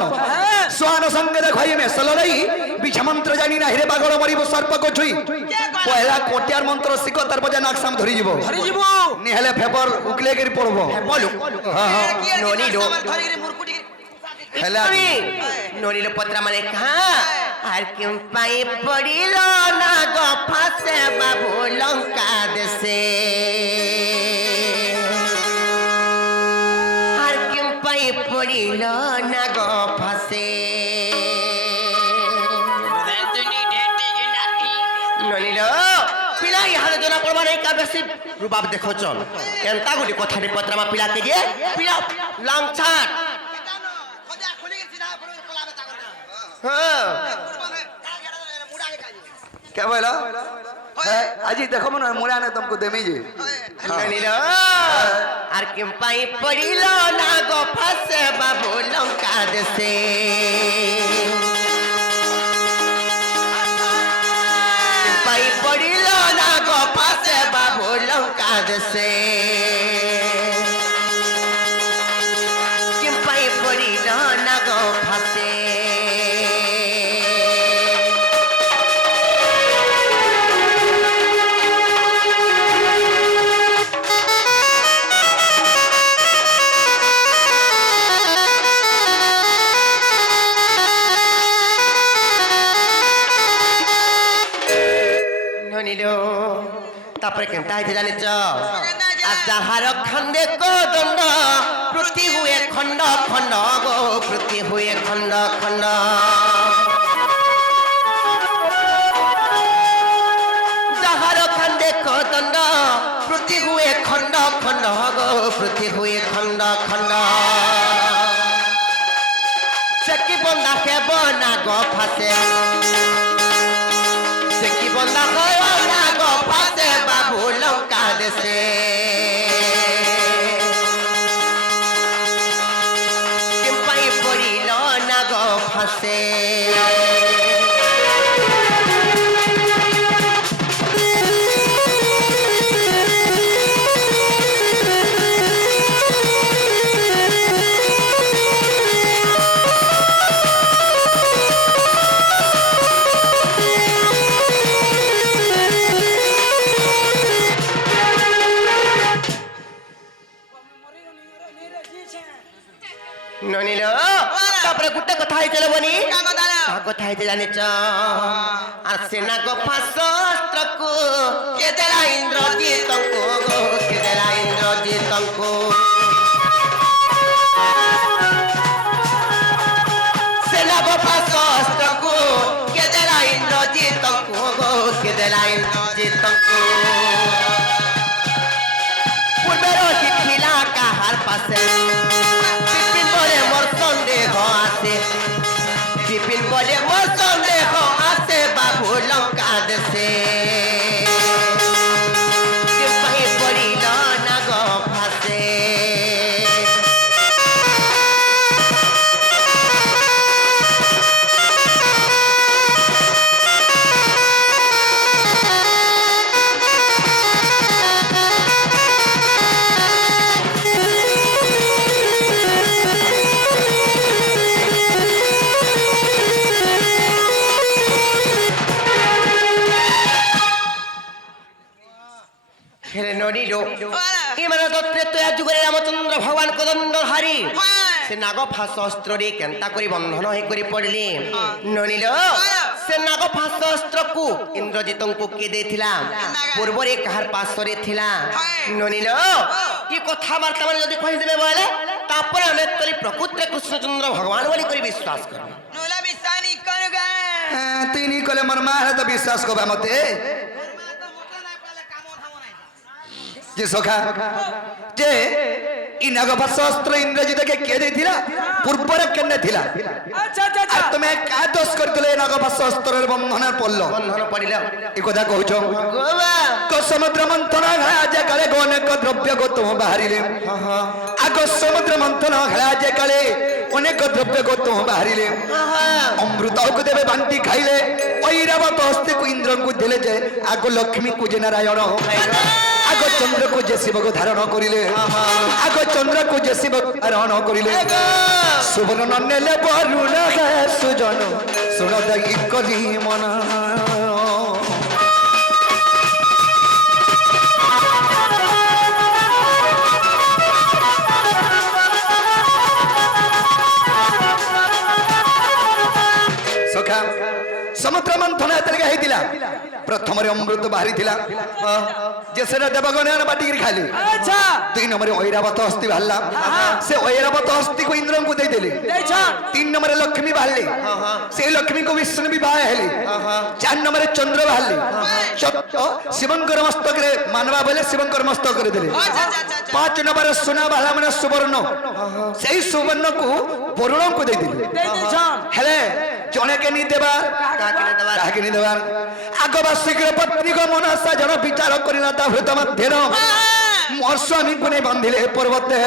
সোহান সোহান সঙ্গে দেখাই মে সললাই বিছা মন্ত্র জানি না হিরে পাগল মরিব সর্প কছুই পয়লা কোটিয়ার মন্ত্র শিখ তার পরে নাকসাম ধরি যাব নিহেলে ফেপর উকলে গরি পড়ব বলু হ্যাঁ ননি লো হেলা ননি লো পত্রা মানে কহা আর কেউ পাই পড়িল না গো ফাসে বাবু লঙ্কা দেশে আর কেউ পাই পড়িল না গো ফাসে ননি লো পিলা ইহারে জনা পড়বা নাই কা বেশি রুবাব দেখো চল কেনতা গুলি কথাটি পত্রামা পিলা কে দিয়ে পিলা লাংছাট क्या बोला अजी देखो मन मुड़ा ने तुमको देमी जी ननीलो आर केम पाई पड़िलो ना गो फसे बाबू लंका देसे पाई पड़िलो ना गो फसे बाबू लंका देसे केम पाई पड़िलो ना गो फसे তারপরে কেনটা হইতে জানিছ আর যাহার খন্ডে কোদণ্ড প্রতি হুয়ে খণ্ড খণ্ড গো প্রতি হুয়ে খণ্ড খণ্ড যাহার খন্ডে কোদণ্ড প্রতি হুয়ে খণ্ড খণ্ড গো প্রতি হুয়ে খণ্ড খণ্ড সে কি বন্দা খেব না গো ফাসে সে কি বন্দা খেব না গো ফাসে বাবু লঙ্কা দেশে কেম্পাই পড়িল না গো ফাসে ননিল তারপরে গুটে কথা হইছিল বনি কথা হইতে জানিছ আর সেনা গো ফাশস্ত্রকু কে দেলা ইন্দ্রজিতঙ্কু গো কে দেলা ইন্দ্রজিতঙ্কু সেনা গো ফাশস্ত্রকু কে দেলা ইন্দ্রজিতঙ্কু গো কে দেলা ইন্দ্রজিতঙ্কু পূর্বের চিঠিলা কাহার পাশে বিপিন বলে মোর সন্দেহ আছে বাবু লঙ্কা দেশে কেম্পাই পড়িল না গো ফাসে ননিলো ইমানে দত্রে তয়া যুগরে রামচন্দ্র ভগবান কোদণ্ড হারি সে নাগ ফাশস্ত্র রে কেনতা করি বন্ধন হই করি পড়লি ননিলো সে নাগ ফাশস্ত্রকু ইন্দ্রজিতঙ্কু কে দেইছিলা পূর্বরে কাহার পাশরে থিলা ননিলো ই কথাবার্তা মানে যদি কই দেবে বলে তারপরে আমি তলি প্রকৃতরে কৃষ্ণচন্দ্র ভগবান বলি করি বিশ্বাস করব নোলা বিশ্বাস নি করগা হ্যাঁ তিনি কলে মোর মা তো বিশ্বাস করবা মতে যে সখা যে ই নাগভাস্ত্র ইন্দ্রজিতকে কে দেইছিলা পূর্বরে কেনে থিলা আচ্ছা আচ্ছা আর তুমি কা দোষ করতলে নাগভাস্ত্রের বন্ধনের পড়ল বন্ধন পড়িল এই কথা কହୁছ গোবা কো সমুদ্র মন্থন ঘায়া যে কালে অনেক দ্রব্য গৌতম বাহারিলে আগ সমুদ্র মন্থন ঘায়া যে কালে অনেক দ্রব্য গৌতম বাহারিলে অমৃতକୁ দেবে বান্টি খাইলে ঐরাবত হস্তে ইন্দ্রଙ୍କୁ দেলে যে আগ লক্ষ্মী কু যে নারায়ণ আগ চন্দ্রকু যে শিবক ধারণ করিলে আগ চন্দ্রকু যে শিবক ধারণ করিলে সুবর্ণ নেলে বরুণ হে সুজন শুণ দেই করি মন সখা সমুদ্র মন্থন এতকে হয়েছিলা প্রথমে অমৃত বাহারি যে সেটা দেবগণ বাটিকি খালি আচ্ছা 2 নম্বরে ঐরাবত হস্তি বাহারা সে ঐরাবত হস্তি কো ইন্দ্রଙ୍କୁ ଦେଇଦେଲେ ଦେଇଛ 3 নম্বরে লক্ষ্মী বাহারে সেই লক্ষ্মী কো বিষ্ণু বিবাহ হেলে 4 নম্বরে চন্দ্র বাহারে শিবঙ্কর মস্তকরে মানবা বলে শিবঙ্কর মস্তক করে দেলে 5 নম্বরে সোনা বাহারা মানে সুবর্ণ সেই সুবর্ণ কো বরুণଙ୍କୁ ଦେଇଦେଲେ ଦେଇଛ হেলে জনেকে নি দেবা কাকে নি দেবা আগবা শীঘ্র পত্নীক মনসা জন বিচার করিলা তা হৃত মধ্যের মোর স্বামী গুণে বান্ধিলে পর্বতে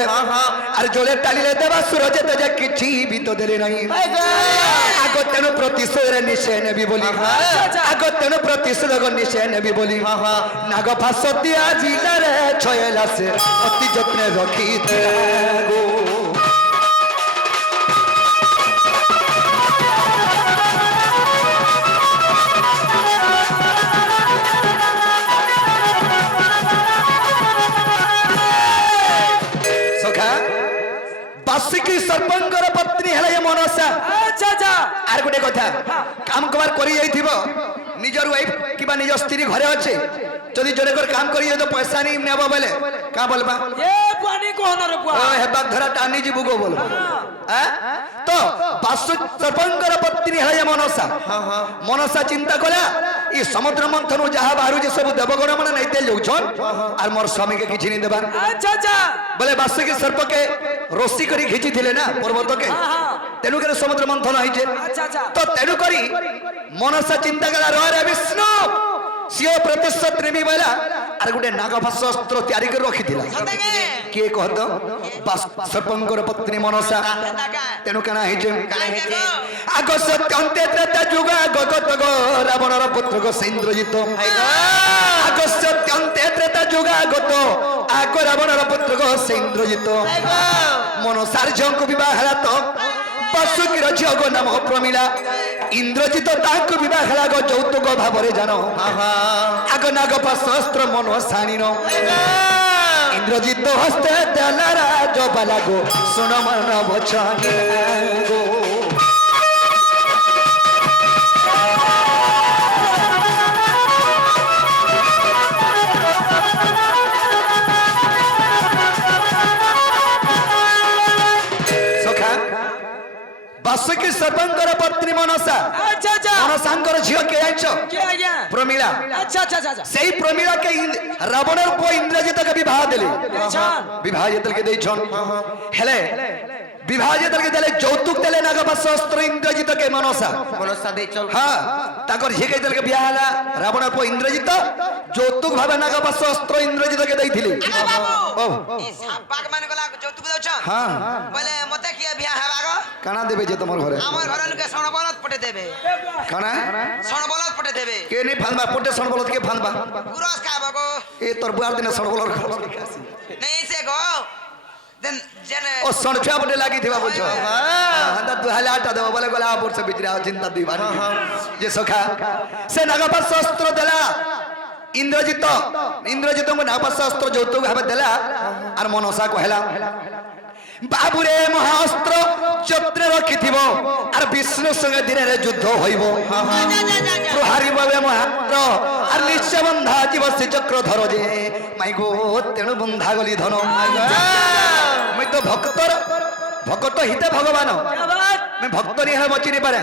আর জলে টালিলে দেবা সুরজ তেজ কিছু বিত দেলে নাই আগ তেন প্রতিশোধ নিশে নেবি বলি আগ তেন প্রতিশোধ নিশে নেবি বলি নাগ ফাঁস দিয়া জিলারে ছয়লা সে অতি যত্নে রখিতে গো বাসিকি সর্পঙ্কর পত্নী হেলে মনসা আচ্ছা আচ্ছা আর গোটে কথা কাম কবার করি যাইথিব নিজর ওয়াইফ কিবা নিজ স্ত্রী ঘরে আছে যদি জনেকর কাম করি তো পয়সা নি নেব বলে কা বলবা এ পানি কোহনর ও পুয়া হেবাক ধরা টানি যিবু গো বলবা হ্যাঁ তো বাসু সর্পঙ্কর পত্নী হেলে মনসা মনসা চিন্তা কলা ই সমুদ্র মন্থনু যাহা বাহারু যে সব দেবগণ মানে নাইতে যাউছন আর মোর স্বামীকে কিছু নি দেবার আচ্ছা আচ্ছা বলে বাসুকি সর্পকে রশি করি ঘিচিলে না পর্বতকে তেণু করে সমুদ্র মন্থন হয়েছে আচ্ছা আচ্ছা তো তেণু করি মনসা চিন্তা কলা রে বিষ্ণু সিও প্রতিশোধ নেবি বলা আর গোটে নাগভাষ অস্ত্র তৈরি করে রখিলা কিଏ কহত সর্পঙ্কর পত্নী মনসা তেণু কেনা হয়েছে আগ সত্যন্তে ত্রেতা যুগ গগত গো রাবণর পুত্র গো ইন্দ্রজিত আগ সত্যন্তে ত্রেতা যুগ গত আগ রাবণর পুত্র গো ইন্দ্রজিত মনসার ঝঙ্কু বিবাহ হেলা তো বাসুকির ঝিও গো নাম প্রমিলা ইন্দ্রজিত তাহাকে বিবাহ হেলা গো যৌতুক ভাবরে জানো আগ নাগ শস্ত্র মনসানিন ইন্দ্রজিত হস্তে দেলা রাজ বালা গো শোন মন বচনে গো বাসুকি সর্পঙ্কর পত্নী মনসা আচ্ছা আচ্ছা মনসাঙ্কর ঝিও কে জানছ কে আজ্ঞা প্রমিলা আচ্ছা আচ্ছা আচ্ছা সেই প্রমিলাকে রাবণের পুଅ ইন্দ্রজিতকে বিবাহ দেলে ଦେଇଛନ୍ বিবাহ যেতলকে ଦେଇଛନ୍ হেলে বিবাহ যেতলকে দেলে যৌতুক দেলে নাগভাষ অস্ত্র ইন্দ্রজিতকে মনসা মনসা ଦେଇଛନ୍ হ্যাঁ তাকর ঝিকে যেতলকে বিবাহ ହେଲା রাবণের পুଅ ইন্দ্রজিত যৌতুক ভাবে নাগভাষ অস্ত্র ইন্দ্রজিতকে ଦେଇଥିଲେ ও ই সাপাক মানে গলা যৌতুক দেউছ হ্যাঁ বলে মতে কি বিয়া হেবাগ কানা দেবে যে তোমার ঘরে আমার ঘর লোকে সণবলত পটে দেবে কানা সণবলত পটে দেবে কে নেই ফানবা পটে সনবলত কে ফানবা গুরস খাব গো এ তোর বুয়ার দিনে সনবলর নেই সে গো দেন জেনে ও সনছুয়া পটে লাগি থিবা বুঝছো হ্যাঁ তু হালে আটা দেব বলে গলা বর্ষ ভিতরে আও চিন্তা দিবা যে সখা সে নাগপাশ অস্ত্র দেলা ইন্দ্রজিত ইন্দ্রজিতଙ୍କୁ নাগপাশ অস্ত্র যৌতুক ভাবে দেলা আর মনসা কহেলা বাবুরে মহাস্ত্র যত্নে রখিথিব আর বিষ্ণু সঙ্গে দিনের যুদ্ধ হইব প্রহারিব মহাস্ত্র আর নিশ্চয় বন্ধা জীব সে চক্র ধর যে মাই গো তেণু বন্ধা গলি ধন মুই তো ভক্ত হিতে ভগবান ভক্ত নিহে বচি নি পারে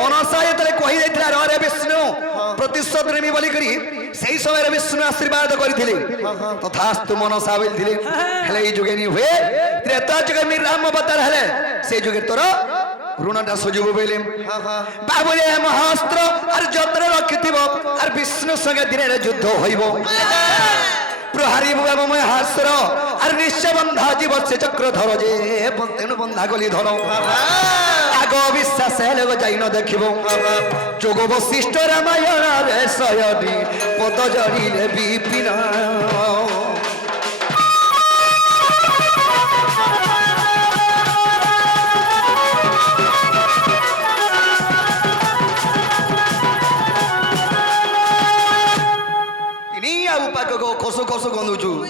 মনসা যেতলে কহি যাইଥିଲା রে বিষ্ণু প্রতিশোধ নেমি বলি করি সেই সময় বিষ্ণু আশীর্বাদ করিଥିଲେ তথাস্তু মনসা বলিଥିଲେ হেলে এই যুগে নি হুয়ে ত্রেতা যুগে মি রাম অবতার হেলে সেই যুগে তোর ঋণটা সুযোগ বইলে বাবুরে মহাস্ত্র আর যত্রে রখিথিব আর বিষ্ণু সঙ্গে দিনের যুদ্ধ হইব প্রহারিব এবং মহাস্ত্র আর নিশ্চয় বন্ধা জীব সে চক্র ধর যে তেণু বন্ধা গলি ধর আগ বিশ্বাস হেলে যাই ন দেখিব যোগ বশিষ্ঠ রামায়ণ রে শয়নি পদ জড়িলে বিপিন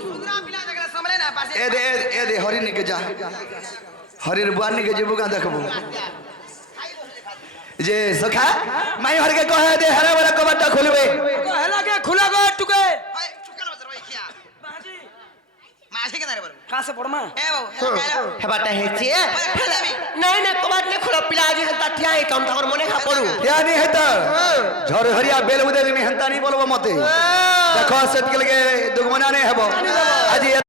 সুদরা পিলা জায়গা সামলে না পাশে এ দে হরি নিকে যা হরির বুয়ার নিকে যাবো গা দেখবো যে সখা মাই হরকে কহে দে হরে বড় কবাটটা খুলবে হেলাকে খুলা গো টুকে ওই চুকাল বসর ভাই খিয়া মাঝে কেন রে বল কাছে পড়মা এ বাবু হেলা হেবাটা হেছে হেলা নাই না কবাট নে খোলা পিলা আজি হেন্তা ঠিয়া হে কাম তাকর মনে খা পড়ু क्या नहीं है तो झर हरिया बेल उदे में हंता नहीं बोलबो मते देखो सेट के लगे दुगमना नहीं हबो आज